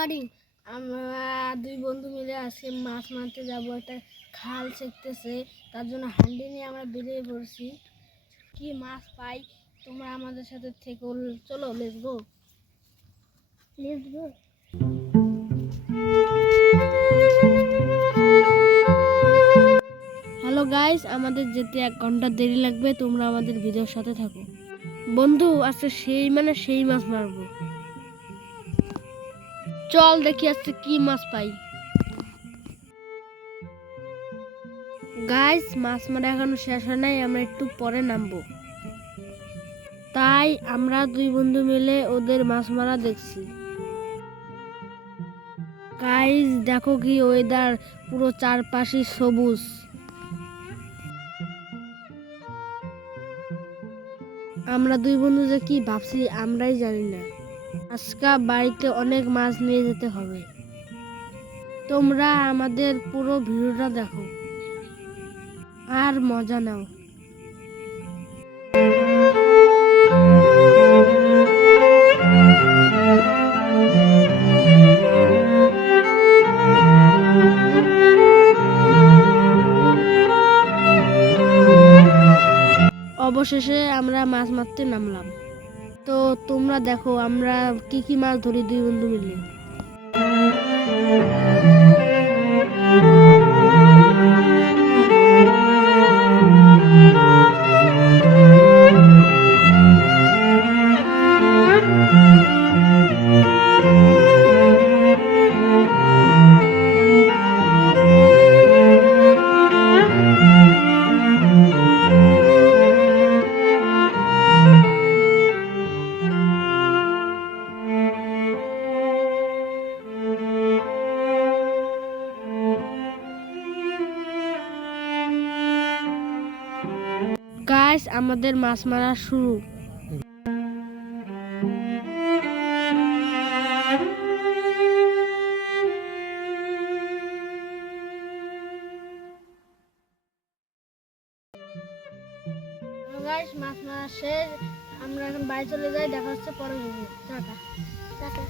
Morning. আমরা দুই বন্ধু মিলে আজকে মাছ মারতে যাব। একটা খাল ছেকতেছে, তার জন্য হান্ডি নিয়ে আমরা বেরিয়ে পড়ছি। কি মাছ পাই তোমরা আমাদের সাথে থেকো। চলো, লেটস গো। হ্যালো গাইস, আমাদের যেতে 1 ঘন্টা দেরি লাগবে। তোমরা আমাদের ভিডিওর সাথে থাকো। বন্ধু, আজকে সেই মাছ মারবো। চল দেখি আজকে কি মাছ পাই। গাইস, মাছ মারা এখনো শেষ হয় নাই, আমরা একটু পরে নামবো। তাই আমরা দুই বন্ধু মিলে ওদের মাছ মারা দেখছি। গাইস দেখো কি ওয়েদার, পুরো চারপাশে সবুজ। আমরা দুই বন্ধু যে কি ভাবছি আমরাই জানি না। আজকে বাড়িতে অনেক মাছ নিয়ে যেতে হবে। তোমরা আমাদের পুরো ভিডিওটা দেখো আর মজা নাও। অবশেষে আমরা মাছ মারতে নামলাম। তো তোমরা দেখো আমরা কি কি মাছ ধরি দুই বন্ধু মিলে। গাইস, আমাদের মাছ মারা শুরু। গাইস, মাছ মারা শেষ। আমরা এখন বাড়ি চলে যাই। দেখা হচ্ছে পরে। Tata tata.